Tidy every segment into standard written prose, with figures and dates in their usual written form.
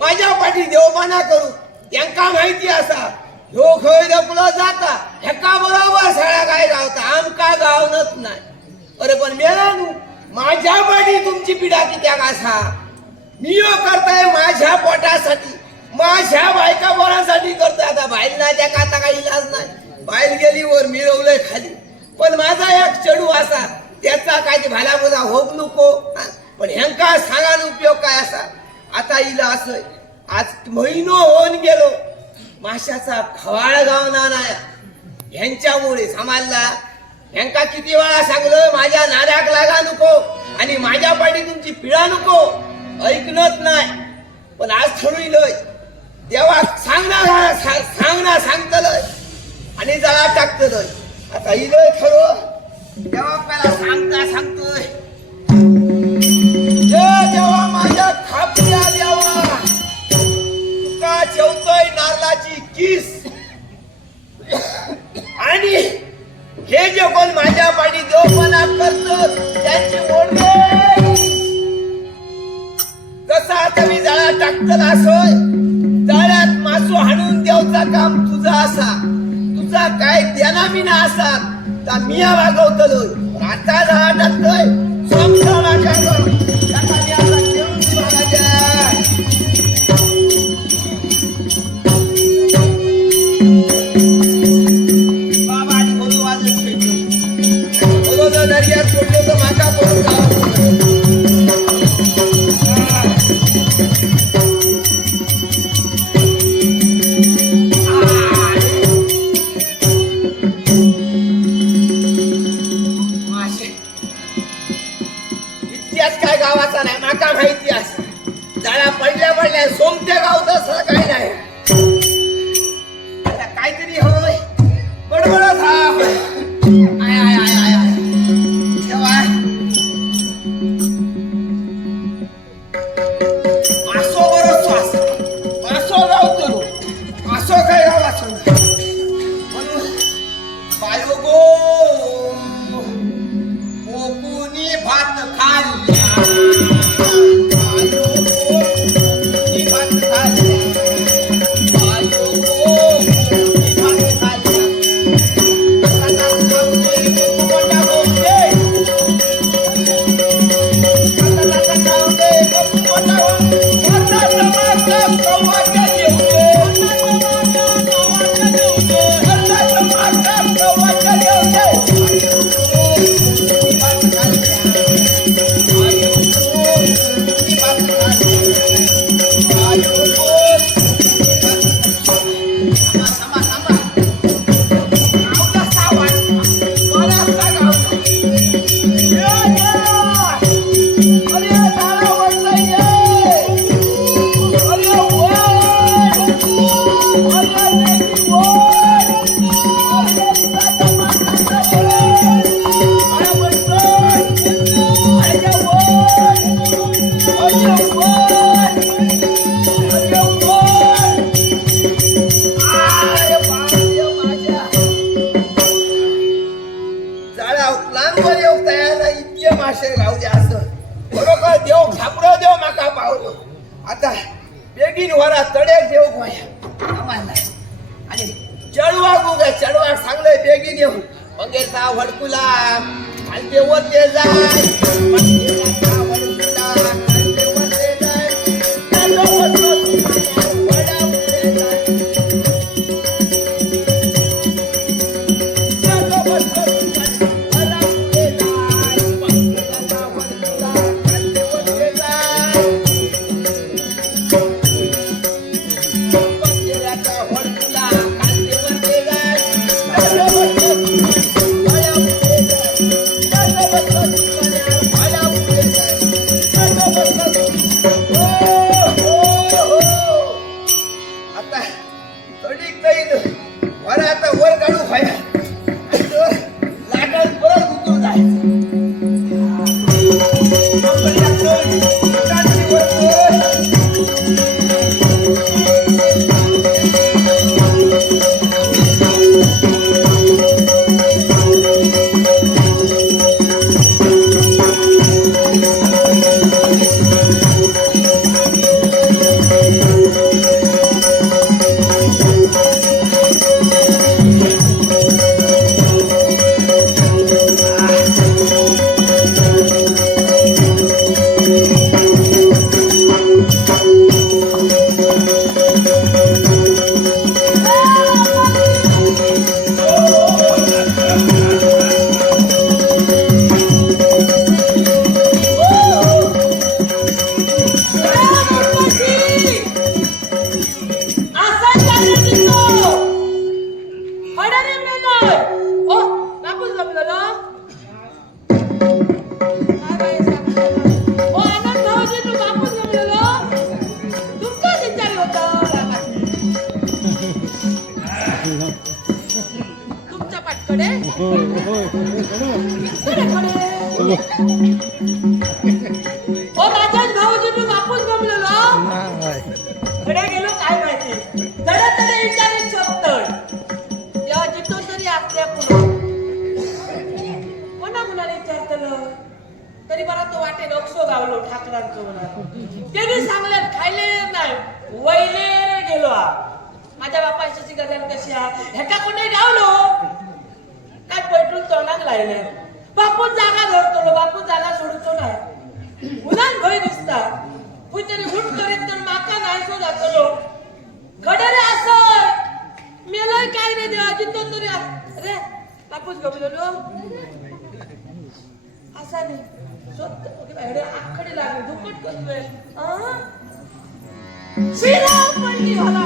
माझ्या पाठी देवमाना करू यांका माहिती असा ह्यो खय दपलो जाता हेका बरोबर सगळ्या काय गावता आमका गावनच नाही. अरे पण मेलानू माझ्या पाठी तुमची पिढा कित्याक असा मी करताय माझ्या पोटासाठी माझ्या बायका बोरासाठी करतोय. आता बाईल नाही त्या आता काही इलाज नाही. बाईल गेली वर मिळवलंय खाली पण माझा एक चढू असा त्याचा काय ते भाला मुला होप नको पण ह्यांका सांगायला उपयोग काय असा. आता इला असं आज महिनो होऊन गेलो माशाचा खवाळ गावना नाही ह्यांच्यामुळे समाजला ह्यांका किती वेळा सांगलं माझ्या नादाक लागा नको आणि माझ्या पाठी तुमची पिढा नको ऐकणत नाही. पण आज ठरविलंय देवा सांगना सांगतलंय आणि जळा टाकतलंय. आता इलंय खरं देवा पहिला सांगतोय देवा माझ्या खापल्या देवा तुका ठेवतोय नारळाची किस आणि हे जे कोण माझ्या पाठी देवपणा करतो त्यांची मोडले जसा आता मी जाळा टाकतला असोय जाळ्यात मासू हाणून देवचा काम तुझा असा तुझा काय देना बिना असा तर मिया वागवतलो आता जाळा टाकतोय संसाराच्या दर्यात पडलो तर माका पडून इतिहास काय गावाचा नाही माका माहिती असं जाळ्या पडल्या सोमते गाव तसं काही नाही. आता काहीतरी होय बडबडच हा आता बेगीन वरा तडे देव आणि चढवा गुगे चढवा सांगले बेगीन येऊ मंगेचा वडकुला खालते वरते जाय वडकुला खालते वरते जाय ओ माझ्याच भाऊजी मी वापस गमलेलो खडे गेलो काय माहिती जरा तरी विचारित शकतोय तेव्हा जिथून तरी आपल्या कोणा मुलाला विचारतलं तरी मला तो वाटे नक्षो गावलो ठाकरांचं म्हणा ते बी सांगल्यात खायले नाही वैले गेलो माझ्या बापाची गजान कशी ह्याचा कोणी गावलो काय पेट्रोल तोंडात लायले बापूच जागा धरतो बापूच जागा सोडतो नाही उन्हात भय दिसता कुठतरी हुट करीत तर माका नाही सो जातलो खडरे असं मेलय काय रे देवा जिथून तरी अरे बापूच गमलेलो असा नाही स्वतः आखडी लागली दुपट करतोय श्रीराम पडली होला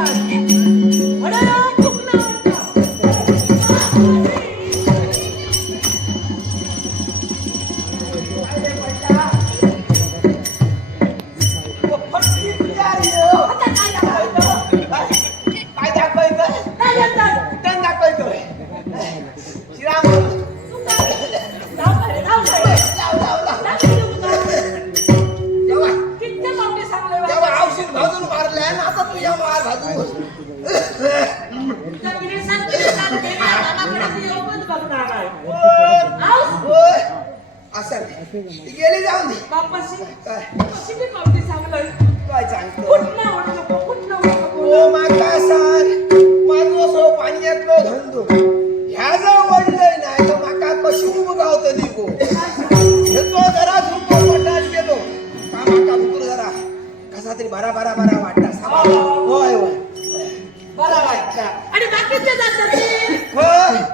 गेले जाऊन दे बापाशी कशी मी पावती सांगलोय काय सांगतो कुठला ओढ नको कुठला ओढ नको ओ माका सांग माझो सो पाण्यातलो धंदो ह्या जर वडलंय नाही तर माका कशी उगावत निघो घेतो जरा झुको पटात गेलो का माका बुकुर जरा कसा तरी बरा बरा बरा वाटता होय होय बरा वाटता आणि बाकीचे जातात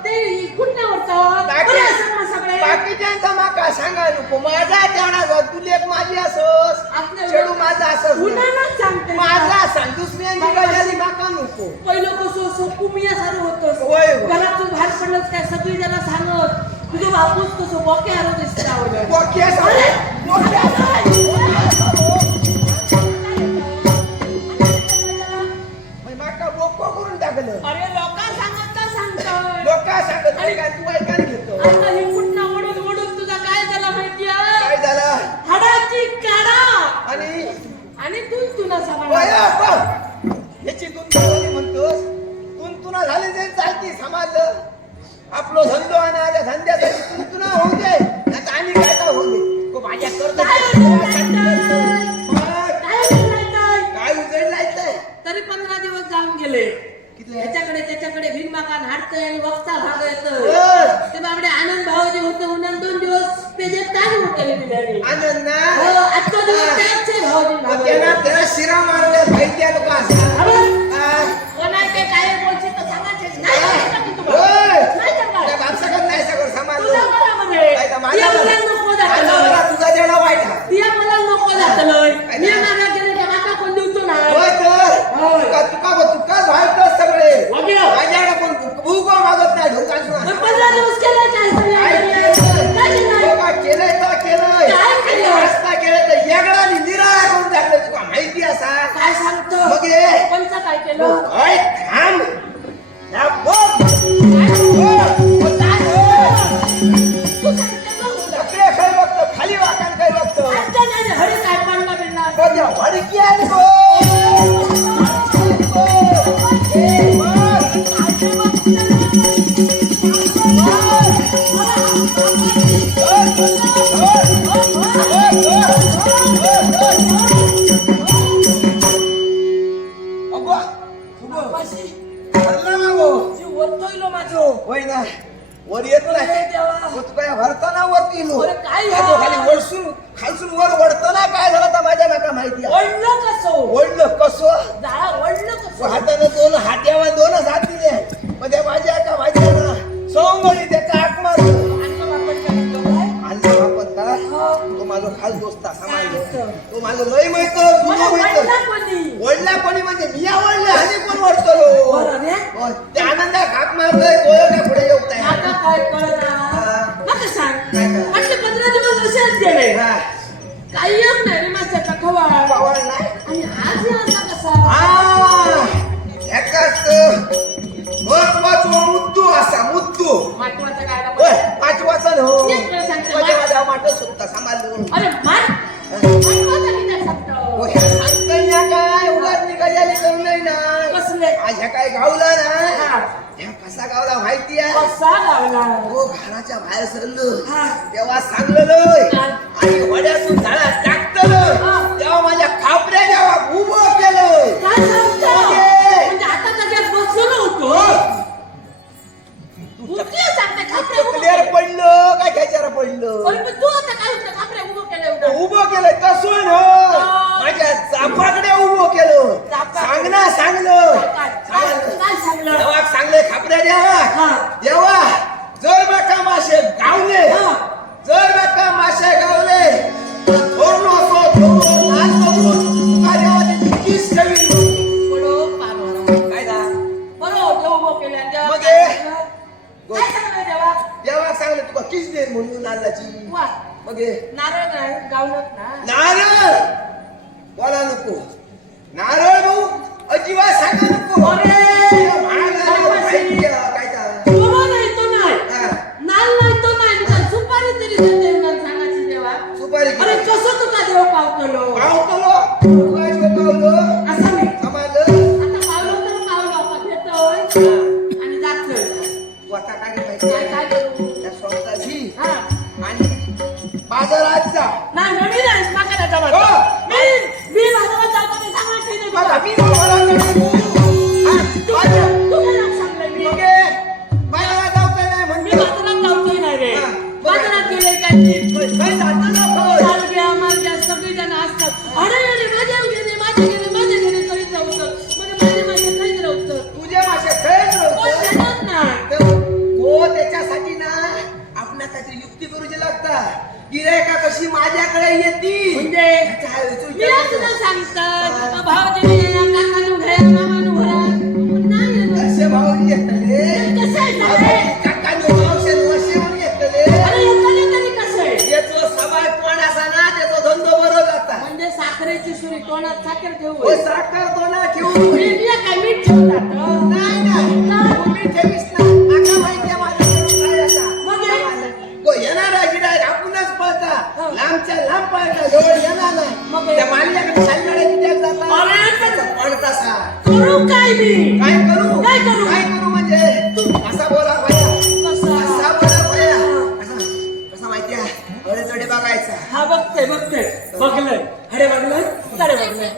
ते कुठला बाकीच्यांचा माका सांगा नको माझा तेवढा तुला एक माझी असोस चेडू माझा असोस माझा सांग दुसऱ्यांची गजाली माका नको पहिलं कसं सोपू मी सारं होतं होय घरातून बाहेर पडलंच काय सगळी जण सांगत तुझं बापूस कसं बोके आलो दिसतं बोके माका बोको करून टाकलं अरे लोक सांगत लोक सांगत काय तू ऐकायला घेतो आता ही कुठला ओढून ओढून तुझा काय झाला माहितीये काय झालं हाडाची काढा आणि तुला सांग याची झाली म्हणतोस तुना झाली जाईल चालती समाजलं आपलो धंदो आणि धंद्यासाठी तुना होऊ दे आता आम्ही काय का होऊ दे तो माझ्या करतो काय उजडलाय तरी 15 दिवस जाऊन गेले त्याच्याकडे भीमाकान हाडतंय आणि वक्ता भाग येतं ते बाबडे आनंद भाऊजी होते म्हणून 2 दिवस पेजे ताणून केले दिले आनंद ना आजचा दिवस त्याचे भाऊजी त्याला शिरा मारले माहिती लोक कोणा ते काय बोलशील तर सांगायचे नाही बापसकत नाही सगळं समाज नको जातलं तुझा जेवढा वाईट तिया मला नको जातलं मी मागा गेले की माका कोण देऊतो ना तुका व्हायचं सगळे माझ्याकडे कोण भूक मागत नाही ढोकासून 15 दिवस केलंय रस्ता केलं तर वेगळा निराळा करून टाकलं तुका माहिती असा काय सांगतो मग कोणचं काय केलं थांब खाली वाकान काय बघतो हरी काय पडला बिडला हडकी वर येत नाही तू काय भरताना वरती खाली वरसून खालसून वर वडताना काय झालं तर माझ्या नका माहिती ओढलं कसं हाताने 2 हात्यावर 2 हात दिले मध्ये माझ्या का माझ्या ना सोंगळी त्याचा हाक मारतो आपण का तो माझा खास दोस्त तो माझं लय माहित ओढला कोणी म्हणजे मी आवडले आणि कोण वडतो ते आनंदा हाक मारतोय तो पुढे येऊ काही येत नाही रे माझ्या खवा आणि आज कसा महत्वाचा मुद्दू असा मुद्दू महत्वाचा काय 5वाचा हो या माटं सुद्धा सांभाळलं. अरे मान माझा किती सांगतो सांगताय ना काय उगाच निघायला करू नाही ना. कसले आज ह्या काय गावला ना हा. ह्या कसा गावला माहिती आहे. कसा गावला हो घराच्या बाहेर सरलो हा. तेव्हा सांगलेलं काय? आणि वड्यातून झाडा टाकतलं हा. तेव्हा माझ्या खापऱ्या जेव्हा उभं केलं. काय सांगतो म्हणजे? म्हणजे आता जाग्यात बसलो होतो उठले सांगते खापरे उभं क्लिअर केलं. पडलं काय खेचारा पडलं. अरे पण तू आता काय होतं खापरे उभं केलं होतं उभं केलं तसं हो माझ्या चापाकडे उभं केलं. चापा. सांगणं सांगलं काय काय सांगलं तेव्हा सांगले खापऱ्या द्यावा हा. देवा जर बाका मासे गावले हा. जर बाका मासे गावले थोरलो असो थोरलो लहान नको तुका देवा त्याची किस ठेवी. पडो पारो काय दा बरो देव उभं केलं आणि देवा मग काय हे? सांगलं? काय सांगलं देवा देवा सांगले तुका किस दे म्हणून नारळाची. वा मग हे नारळ नाही गावलत ना नारळ बोला नको नारळ भाऊ अजिबात सांगा नको. अरे महागाला माहिती आहे, काय ता. बाबा नाही तो नाही हा, नाल नाही तो नाही निदान सुपारी तरी देते ना सांगायची देवा सुपारी अरे किती? कसं तुका देव पावतलो पावतलो तुझ्या पावलो असं मी आम्हाला आता पावलो तर पावलो आपण येतोय आणि जातोय तू आता काय माहिती काय काय करू त्या स्वतःची हा आणि बाजारात जा. नाही नवीन आहे मागायला जमत हो. मी बाजारात जातो ते सांगायचं नाही बघा, तुला. मी बाजारात जातो. हा, बाजार. तू काय नाव सांगलंय मी मग हे, बाजारात जाऊ काय नाही मी म्हणतो. बाजारात जातोय नाही रे हा, बघा. बाजारात गेले काय ते काय जातं ना आपण? सारख्या माझ्या सगळी जण असतात अरे अरे माझ्या गेले करीत राहतं माझे करीत राहतं तुझ्या भाषेत खेळत कोण नव्हतं. देणार नाही तर हो त्याच्यासाठी ना आपल्या काहीतरी युक्ती करूची लागतात. गिरायका कशी माझ्याकडे येतील म्हणजे ह्याचा विचार मी असं करायचा. सांगतात भावाजीने काकानु घ्या मामानु घरा नाही येणार. असे भाऊ येतले कसं आहे ना रे? काकांनी मावशे वर्षे म्हणून येतले अरे एकाने तरी कसं आहे याचं सबाय कोण असा ना त्याचा धंदो बरो जाता. म्हणजे साखरेची सुरी तोंडात साखर हो ठेवू साखर तो ना ठेवून मी काय मीठ ठेवतात नाही नाही तुम्ही ठेवीस ना माका माहिती आहे माझ्याकडे काय असा. मग हे? को येणारा गिरायक आपणच पळता हो. लांबच्या लांब पळता जवळ येणार नाही. मग हे? त्या मालियाकडे साईकडे किती जाता अरे पळता सा करू काय मी काय करू काय करू? काय करू म्हणजे असा बोला भया असा बोला भया कसा माहिती आहे अरे चढे बघायचा हा बघते बघलंय अरे बघलंय अरे बघलंय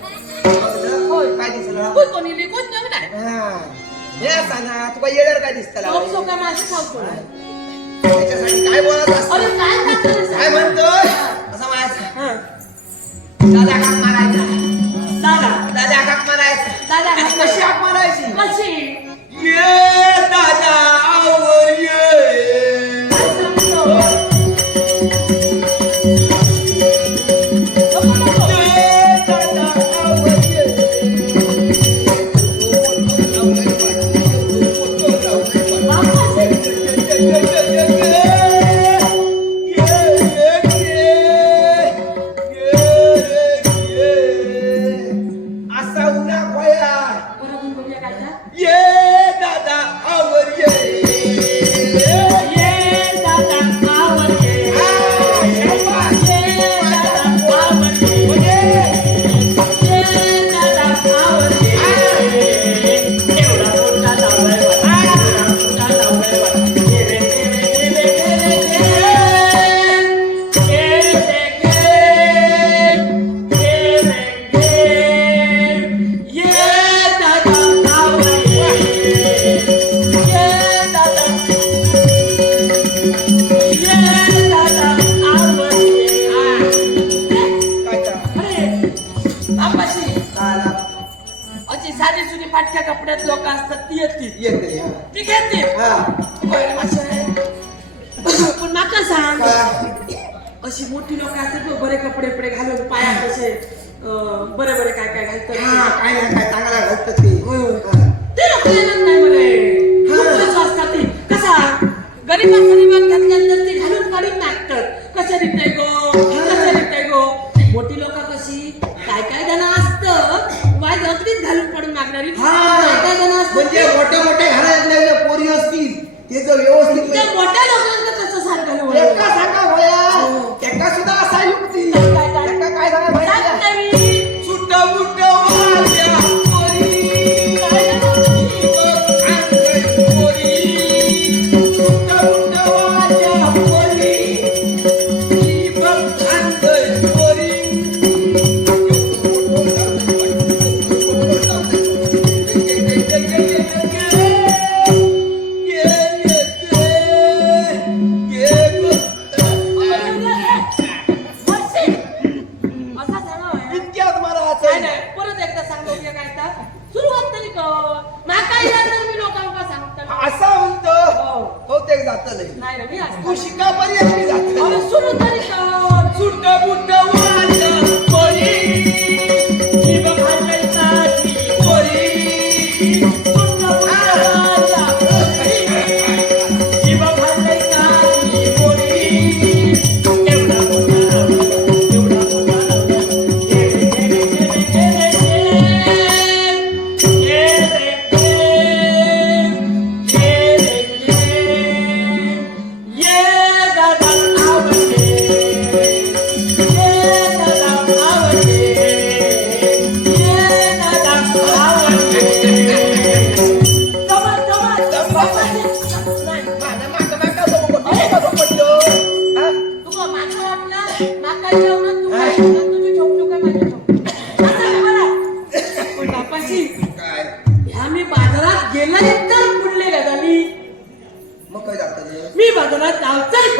बघलं? काय दिसलं कोण कोणी लिखून देऊ नाही हा. हे असा ना तुला येणार काय दिसतं लोक लावले? सोका माझं खावतो त्याच्यासाठी काय बोलत असतो अरे काय टाकलं काय म्हणतोय असं म्हणायचं हा दादा हाक मारायचा दादा दादा हाक मारायचा दादा आणि हाक कशी हाक मारायची कशी ये दादा आवर ये काय सांगतो? नको, नको. ये दादा आवर ये. बापाची. असा उन्हा खोया बरोबर बघूया काय का? ये दादा आवर ये ये दादा आवर ये. ये दादा आवर ये. ये दादा आवर ये. एवढा मोठा लावलाय बा. एवढा मोठा लावलाय बा. ये रे, ये रे, ये रे, ये रे, ये रे. ये रे, ये दादा आवर ये. ये दादा आवर ये. काय तर? अरे बापाशी आला. अशी साधी सुधी फाटक्या कपड्यात लोक असतात ती येतील येते हा. ती घेतील हा. बरं, माशे. पण माका सांग का? अशी मोठी लोक असतात बघ, बरे कपडे बिपडे घालून पायात असे बरे बरे काय काय हा, घालतात काय नाही काय चांगला घडतं ते हा. ते लोक येणार नाही बरे खूप पैसे असतात ती कसा गरीब गरीबात घातल्यानंतर ती घालून काढून टाकतात कशा रिते गो मोठी लोक कशी काय काय जण असतं वाज अगदीच घालून पडून मागणारी काय काय जण असतात म्हणजे मोठे मोठे घरातल्या पोरी असतील ते जर व्यवस्थित त्या मोठ्या लोकांना कसं सारखं एका सांगा भया असा म्हणतो हो. बहुतेक जातलंय नाही रे, मी असतो. तू शिकापर्यंत मी जातो अरे सुरू तरी कर. सुट्ट बुट्ट उडालं कोरी जीभ घालायची कोरी सुट्ट बुट्टाच्या कोरी. जीभ घालायची कोरी एवढा मोठा एवढा मोठा माझा माका माका पडलो हा तुका माका वाटलं माका जेवण तू काय तुझी झोपटू काय माझी झोप असं मला पण बापाशी काय ह्या मी बाजारात गेला तर पुढले गजाली मग काय जातलंय मी बाजारात जावचाय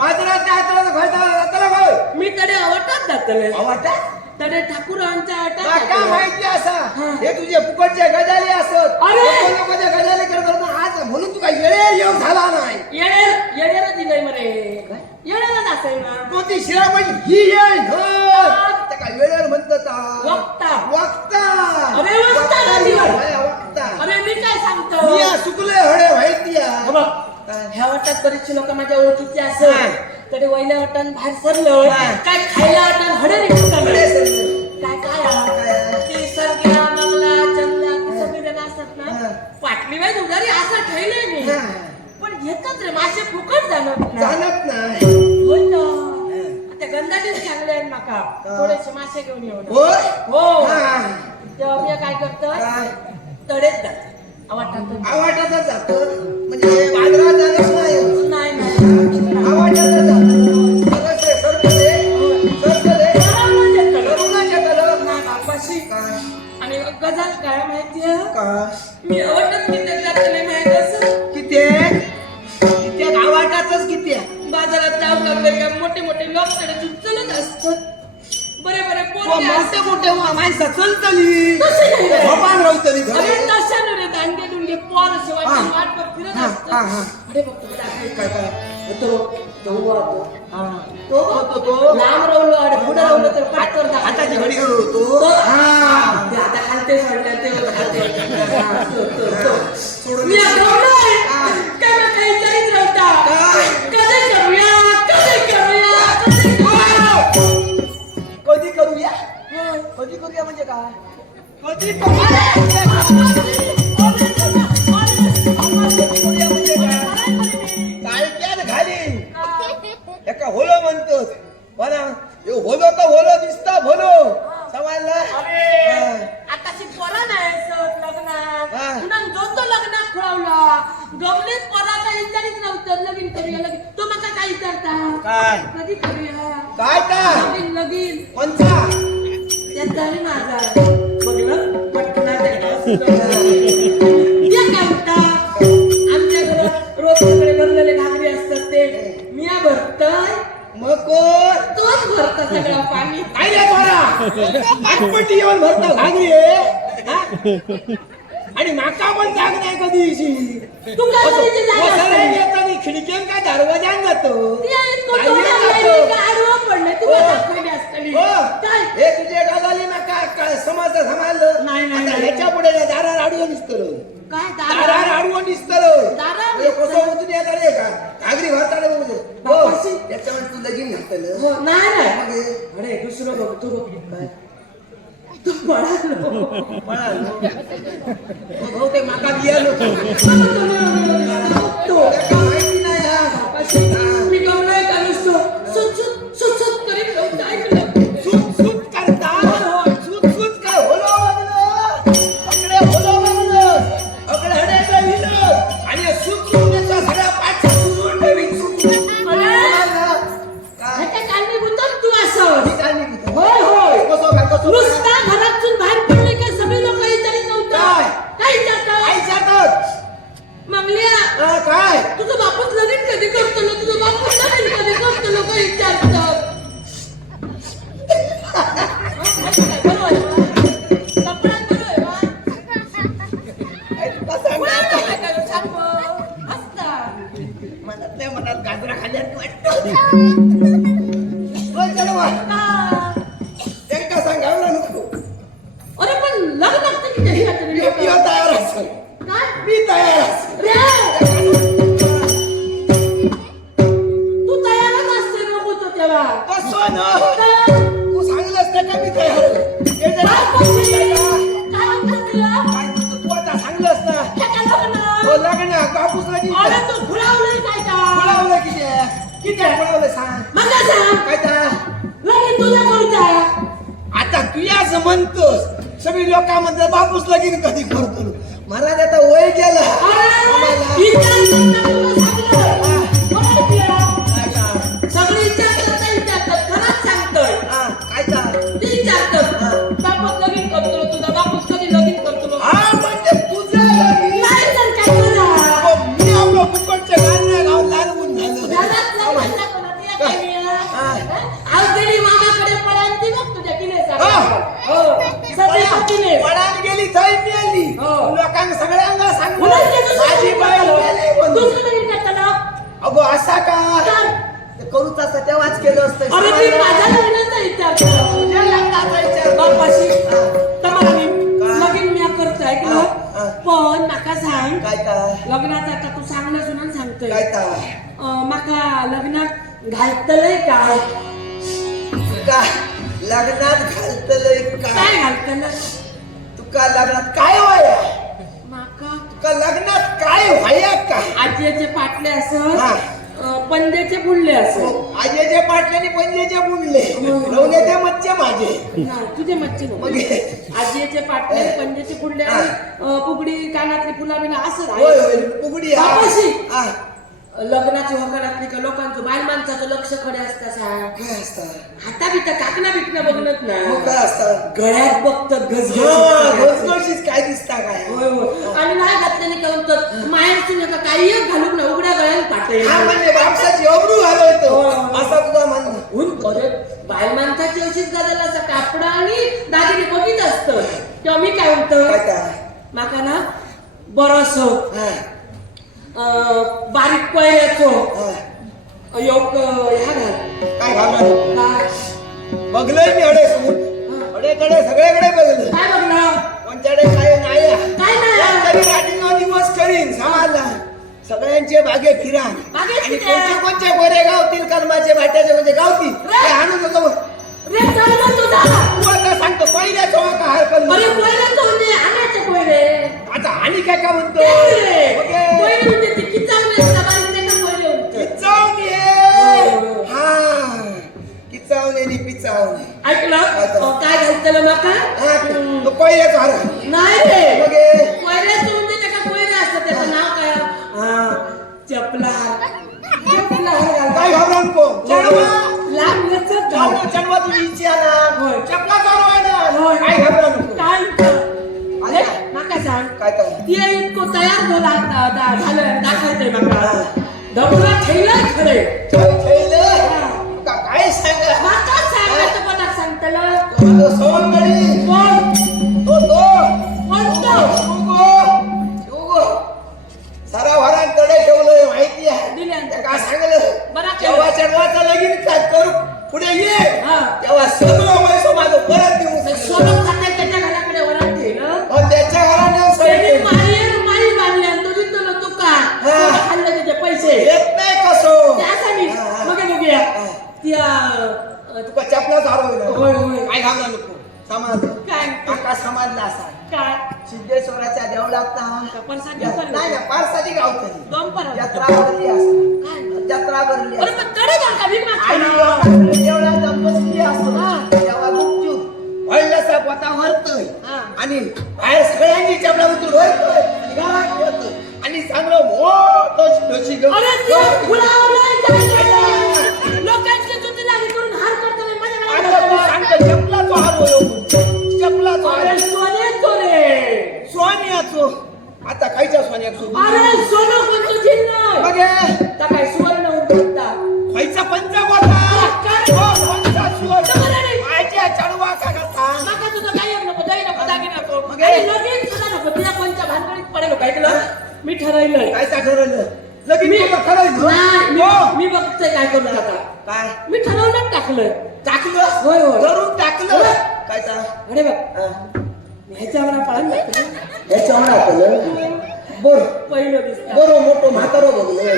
बाजारात जातलं मी तडे आवटात जातले वाटा तडे ठाकूरांच्या माका आवटात माहिती असा हा. हे तुझे फुकटचे गजाली असत अरे! लोकांच्या गजाली करत होतो. आज म्हणून तुका येळे येऊ झाला नाही येडेला दिलंय मरे येडेलाच असेल ना कोणती शिळा म्हणजे ही येळ त्या काय वेळेवर म्हणतात वक्ता. वक्ता अरे वक्ता वक्ता नाही. वक्ता अरे मी काय सांगतो मी सुकले हळे माहिती हे बघ, ह्या वाटात बरीचशी लोक माझ्या ओळखीची असत तरी वैल्या वाटान बाहेर सरलं हा. काय खायला वाटान हडे निघताना हळे काय काय काय? ते सरग्या मंगला चंदला ते सगळे जण असतात ना हा. पाटली वाईज उदारी असं ठेवले मी हा. पण घेतात रे मासे फुकट जाणत नाही जाणत नाही होय ना आता गंधाचेच चांगले आहेत माका थोडेसे मासे घेऊन येऊ ना. होय हो हा. तेव्हा मी काय करतो काय? तडेच जात आवाटात आवाटातच जातो म्हणजे बाजारात जाणच नाही नाही नाही आवाटातच जातो सरकले सरकले आरामात येतं. करूनच येतं. नाही बापाशी काय आणि गजाल काय माहितीये काय मी आवडत किती जातले माहित असं किती आवाटातच किती बाजारात जाऊ लागले का मोठे मोठे लोक तडे चलत असतात बरे बरे पोरगे मोठे असतात. मोठे माणसं चलतली तसे नाही रे. झोपान राहतली अरे तशा नाही रे दांडगे दुंडगे पोर असे हा. वाट बघ फिरत हा, असतात हा, हा. अरे बघ तुला दाखवेल. काय काय तो तो वाहतो. तो लांब रावलो आणि पुढे रावलो तर पाठवर हाताची घडी होतो तो हा. ते आता खालते सोडले ते सोडून मी आठवलोय हा. काय मग काही जाईत राहता काय? कधी करूया कधी करूया कधी करूया म्हणजे काय कधी करूया काय क्या घालीन एका होलो म्हणतोस मला हे होलो तर होलो दिसता भोलो समजला आताशी पोरा नाही सत लग्नात हा. पुन्हा जो तो लग्नात खुळवला गमलीत पोराला विचारित नव्हतं लगीन करूया लगीन तो मका काय विचारता काय कधी करूया काय का लगीन लगीन कोणचा त्यात झाली माझा बघलं पटकन ते काय म्हणता आमच्या घरात रोज सगळे भरलेले घागरी असतात ते मिया भरताय मग कोण तोच भरता सगळं पाणी काय रे पोरा आठपट्टी येऊन भरतो घागरी हा? आणि माका पण जाग नाही कधीची तू काय करायची जागा असते? येताना खिडक्यान काय दरवाजान जातो ती आहेत कोण बाहेर तोंडाला जातो. लागली का आडवं पडलंय? तुला हो. दाखवली असतली. हो. काय? हे तुझे गावाली ना काय समज सांभाळलं नाही, नाही, आता नाही. ह्याच्या पुढे दारार आडवं निसतलो काय दारार दारा? आडवं निसतलो दारार हे कसं होतून येत रे का घागरी भरताना म्हणजे बापाशी. हो त्याच्यामुळे तू लगीन घातलं हो, नाही नाही मग हे अरे दुसरं बघ तू बघ काय तू पळालो भाऊ ते माका बियालो तो माहिती नाही हा. बापाशी, मी गमलोय का नुसतो सुट करीत राहून ऐकलं सूत सूत करता सूत सूत काय होलो बघलं अकडे होलो बघलं अकडे हडे विलं आणि सूत सूतचा सगळा पाठ सुरून ठेवी अरे ह्याच्या कारणीभूतच तू असं होय होय नुसता घरातून बाहेर पडले का सगळे लोक विचारित काय? नव्हतं काय विचारतात मंगल्या किती खात्री मी तयार असेल काय मी तयार असेल रे तू तयारच असते नको तो तेव्हा कसं ना तू सांगलंस ना का मी तयार आहे. हे जरा- काय म्हणतो तुला काय म्हणतो तू आता सांगलंस ना काय लग्न हो लग्न कापूस लगीन अरे तू फुलावलंय काय का बोलावलं किती आहे? किती आहे बोलावलं सांग मग काय सांग काय तर लगीन तुझ्या करूचा आता तू असं म्हणतोस सगळी लोकांमध्ये बापूस लगीन कधी करतो मला आता वय गेलं आम्हाला. सगळी विचारतात खरंच सांगतोय हा, काय तर ते विचारतात बापूस लगीन करतो तुझा बापूस कधी लगीन करतो हा म्हणजे तुझं लगीन नाही तर काय करा हो, मी आपलं फुकटच्या गाणं गाऊन लागून झालं घरात नाही म्हणता कोणाची या काही वेळा. आज गेली मामाकडे पळाली ती बघ तुझ्या किने सगळे पडान गेली थंय मेली हो. लोकांना सगळ्यांना सांगू माझी बाई मेली म्हणून. दुसरं लगीन करताना अगो असा का तर ते करूच असतं तेव्हाच केलं असतं अरे मी माझ्या लग्नाचा विचार करतो तुझ्या लग्नाचा विचार बापाशी हा. तर मला मी काय? लगीन मी करतो हा, हा. ऐकलं पण माका सांग काय तर लग्नात आता तू सांगणं सुना सांगतोय काय तर माका लग्नात घालतलंय काय का लग्नात घालतलंय काय काय घालतलं तुका लग्नात काय व्हाया माका तुका लग्नात काय व्हाया काय आजीचे पाटले असं हा. पंजेचे बुडले असं आजेचे पाटल्याने पंजेचे बुडले हो. रवण्याचे मच्छे माझे नाही, तुझे मच्छी नको. मग हे. आजीचे पाटले पंजेचे बुडले हा. आणि फुगडी कानातली फुला बिना असं होय राहील होय फुगडी हा. बापाशी. हा. लग्नाची होकारातली का लोकांचं बाल माणसाचं लक्ष खडे असतं सांग काय असतं हाता बिता काकणा बिकणं बघणत ना मग काय असतं गळ्यात बघतात हा, गजगज घसघशीत काय दिसता काय होय होय आणि नाही घातल्याने काय म्हणतात माहेरची नका काही एक घालून ना उघड्या गळ्यात काटे हा म्हणजे बापसाची अब्रू घालवतो होय, होय. असा तुझा म्हणणं ऊन परत बाल माणसाची अशीच गजाला असं कापड आणि दागिने बघित असतं तेव्हा मी काय म्हणतो काय काय माका ना बरस हा, बारीक पैऱ्याचो हा. योग ह्या घाल काय घालणार काय बघलंय मी अडेकडे सगळ्याकडे बघलं काय बघणार कोणच्याकडे काय नाही काय नाही तरी राठींगा दिवस करीन समाजला सगळ्यांचे बागे फिरा बागे आणि फिरा. कोणचे कोणचे गोरे गावतील कर्माचे भाट्याचे म्हणजे गावतील रे. ते आणून होतो रे चल ना तुझा तू आता सांगतो पहिल्या चोळा का हार अरे करून कोयरे तो म्हणजे आणायचे कोयरे आता आणि काय का म्हणतो कोयरे ओके. म्हणजे ते किचावले सवारी ते का कोयरे होते किचावणी हो. हा किचावणी आणि पिचावणी ऐकलं ऐकलं. काय घालतलं माका हा तो पहिल्याच हार नाही रे मग हे. कोयरे तो म्हणजे ते का कोयरे असतं त्याचं नाव काय हा चपला चपला काय घाबरून कोण चढवा लांब लचक घाल. चढवा तुझी इच्छा ना होय. चपला चढवाय होय. ना काय घाबरून नको काय अरे माका सांग काय काय ती इतकं तयार झालं दाखवते माका डबला ठेवलाय खरे काय सांगा माका सांगायचं कोणाक सांगतलं तो सवंगडी कोण तो कोणतो युगो सारा भरान तडे ठेवलंय माहिती आहे दिल्यांचं. काय सांगलं बरं केलं. तेव्हा चढवाचा लगीन काय करू पुढे ये हा. तेव्हा सगळं पैसे माझं परत देऊ सोनं खात्यात त्याच्या घराकडे वरात ठेवलं पण त्याच्या घराने त्याने सगळे माई बांधले आणि तो दिसतो तू का सोनं खाल्लं त्याचे पैसे येत नाही कसो त्यासाठी हा, हा. मग बघूया हा. त्या तुका चपलाच हरवलं होय होय काय घालणार नको समाज काय काका समाजला असा काय सिद्धेश्वराच्या देवळात ना पण सांग नाही ना पारसाची गावतली दोन परत जत्रा भरली असते काय जत्रा भरली अरे असते. पण तडे घाल का भीक आणि मागतो देवळात बसली असतो हा. तेव्हा गुपचूप वळल्याचा पोता वरतोय हा. आणि बाहेर सगळ्यांची चपला उतरून वरतोय आणि गावात येतोय आणि चांगलं मोठं डोशी घेऊन अरे ते फुलावलंय काय लोकांची जुती लागली करून हार करतो नाही माझ्या आता तू घरात सांगतो चपलाचो हार बोलवतो चपलाचो अरे हार सोने चोरे सोन्याचो आता खायच्या सोन्याचो अरे सोनं कोणतं चिन्ह बघे त्या काय सुवर्ण उठतात खायचा पंचा गोटा काय? पंचा सुवर्ण चला रे. माझ्या चढवा का करता नका तुझं काही एक नको दही नको दागिना नको मग अरे लगेच सुद्धा नको तुझ्या कोणत्या भानगडीत पडेल काय केलं मी ठरवलंय काय ठरवलं लगीन केलं ठरवलं नाही हो. मी बघतोय काय करू आता काय मी ठरवलं टाकलं टाकलं होय, होय. करून टाकलं होय. काय चा अरे बघ ह्याच्यावर पळून जातो ह्याच्या म्हणा बोर पहिलं दिसतं बरो मोठो म्हातारो बघलं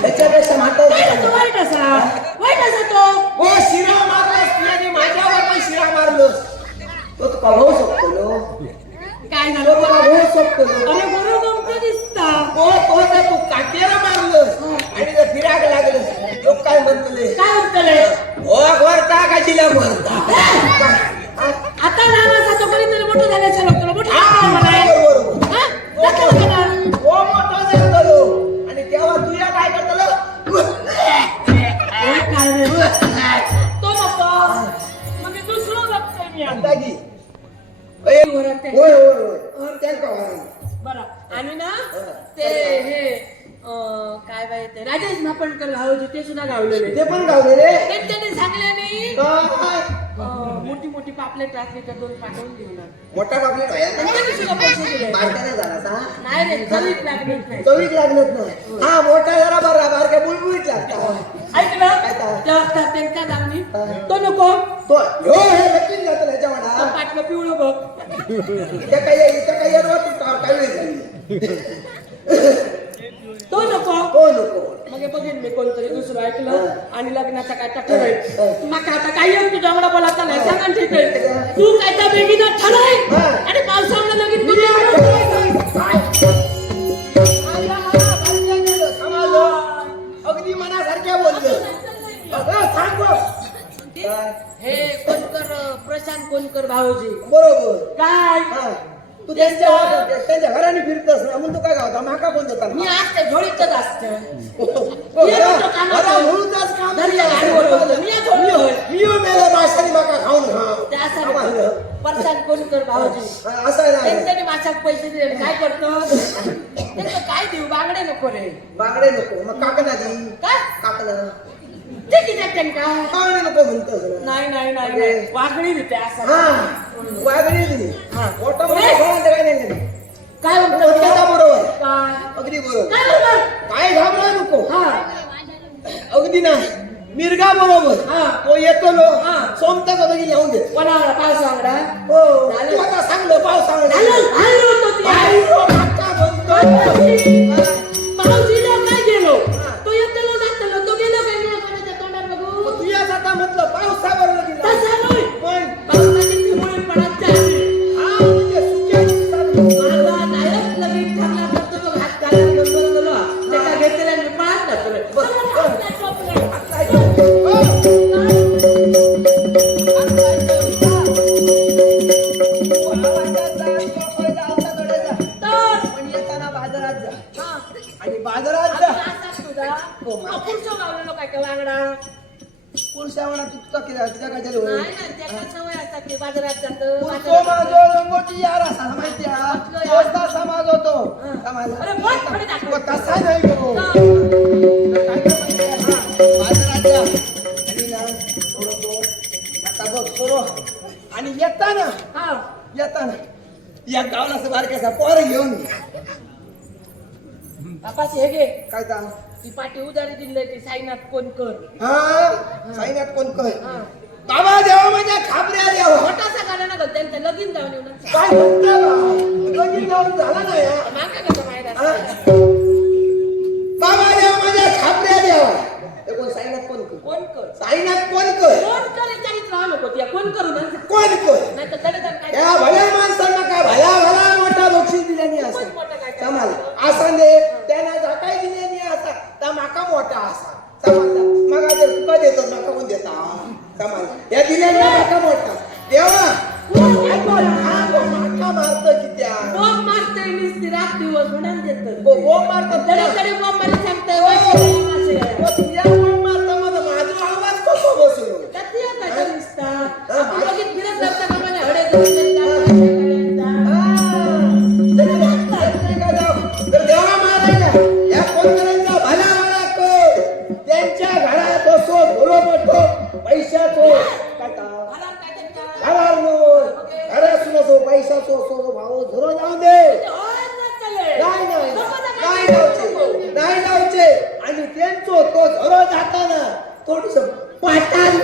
त्याच्यापेक्षा म्हातारो वाईट असा तो हो शिरा मारलास तुझ्याने माझ्यावर पण शिरा मारलोस तो तुका होऊ शकतो नो काय तो झालं तुला होऊ शकतो नो अरे बरोबर गमत दिसता हो तो जर तू काटेला मारलोस आणि जर फिराक लागलंस लोक काय म्हणतले काय म्हणतले हो वरता का जिला वरता आता लहान असा तो कधीतरी मोठं झाल्याच्या लोक मोठं बरोबर हा? जातो का ना? हो मोठा झालो आणि तेव्हा तुझ्या काय करतलो हे काय रे? तो नको म्हणजे दुसरं बघतोय मी आता. आता की होय वरात आहे. होय होय त्यांका बरं आणि ना ते हे काय बाई ते राजेश नापणकर गावचे ते सुद्धा गावलेले ते पण गावलेले त्यांनी सांगले नाही काय मोठी मोठी पापलेट असली तर दोन पाठवून देऊ ना मोठा पापलेट व्हाया त्यांनी सुद्धा पैसे दिले बारक्याने झाला सा नाही रे चवीत लागली नाही चवीक लागत नाही हा मोठा जरा बरा बारक्या बुलबुलीत लागता ऐकलं तेव्हा त्यांच्या दावणी तो नको तो हो हे नक्कीच जातं त्याच्या तो म्हणा पाठलं पिवळं बघ इथं काही येणार काय वेळ झाली तो नको हो नको मग हे बघेन मी कोणतरी दुसरं ऐकलं आणि लग्नाचा काय ठरवाय मग आता काय येऊन तुझ्या एवढा बोलायचा नाही सांगा ठीक आहे तू काय त्या बेगीनं ठरवाय आणि पावसामुळे लगीन अगदी मनासारख्या बोललं हे कोणकर प्रशांत कोणकर भाऊजी बरोबर काय तू त्यांच्या घराने फिरतस ना म्हणून तू काय गावता माका कोण देतात मी असते झोळीतच असते प्रशांत कोणकर भाऊजी असं नाही त्यांनी माझ्यात पैसे दिले काय करतो त्यांचं काय देऊ बांगडे नको रे बांगडे नको मग काकना दी काय काकना ते किती त्यांना बांगडे नको म्हणतोस नाही नाही नाही नाही. वागणी देते असं हा वागणी दिली हा. मोठा मोठा घरात काय नाही काय म्हणतो त्याचा बरोबर काय अगदी बरोबर काय बरोबर काय घाबरा नको हा अगदी नाही मिरगा बरोबर हा. तो येतो लो हा. सोमताचा बघी लावून दे कोणाला पाव सांगडा हो झालं. तू आता सांगलो पाव सांगलो झालं होतो ती भाऊजीला काय गेलो तो येतलो जातलो तो गेलो काय मी कोणाच्या तोंडात बघू तुझ्या आता म्हटलं पावसावर गेला तसा नाही पण पावसाची चिमुळी पडत जाते हा म्हणजे सुक्याची चालू. माझा नायक लगीन ठरला तर तो हात घालून बरोबर गेलो त्याचा घेतलेला मी पळत पण येताना बाजारात जा आणि बाजारात जा पुढचं गावलेलो काय काय वागडा पुरुषावना तुझा तुझ्या काय झालं नाही नाही त्याला सवय असतात ते बाजारात जातं पुरुषो माझो रंगोटी यार असा माहिती आहे दोस्ता समाज होतो समाज अरे मग थोडी दाखव तो तसा नाही गो काय काय म्हणते हा बाजारात जा आणि ना थोडं तो आता बघ पोरो आणि येताना हा या गावाला असं बारकासा पोर घेऊन बापाशी हे घे काय का ती पाठी उदारी दिली ती साईनाथ कोणकर हा साईनाथ कोण कय हा बाबा देवा माझ्या खाबऱ्या देवा मोठासा गाणं ना त्यांचं लगीन जाऊन येऊन काय म्हणता का लगीन जाऊन झाला नाही हा? मागा कसं माहिती हा? बाबा देवा माझ्या खाबऱ्या देवा हे कोण साईनाथ कोण कय कोणकर साईनाथ कोण कय कोणकर विचारित राहा नको त्या कोण करू कोण कय नाही तर तडे काय त्या भल्या माणसांना काय भला भला मोठा बक्षीस दिल्याने असं खूप मोठं काय काय. समाज असं दे त्यांना झाकाय दिल्याने असा तर माका मोठा असा समाज मग आता तुका देतो माका कोण देता समाज या दिल्याने माका मोठा देवा माका मारत कित्या बॉम्ब मारतोय नुसती रात दिवस म्हणून देतं बोंब मारतात तडे तडे बॉम्ब मारी सांगतोय वय तुझ्या बोंब मारता मला माझा आवाज कसो बसलो कधी काय दिसतात हा. आपण बघित फिरत जाता का मला हडे दोन तर देवा मारायला या कोण करायचा भला भला कर त्यांच्या घरात असो धोलो मोठो पैशाचो काय घरार नो घरासून असो पैशाचो असो भाऊ धरो जाऊ दे नाही नाही नाही जाऊचे नाही जाऊचे आणि त्यांचो तो धरो जाताना थोडस पाटाल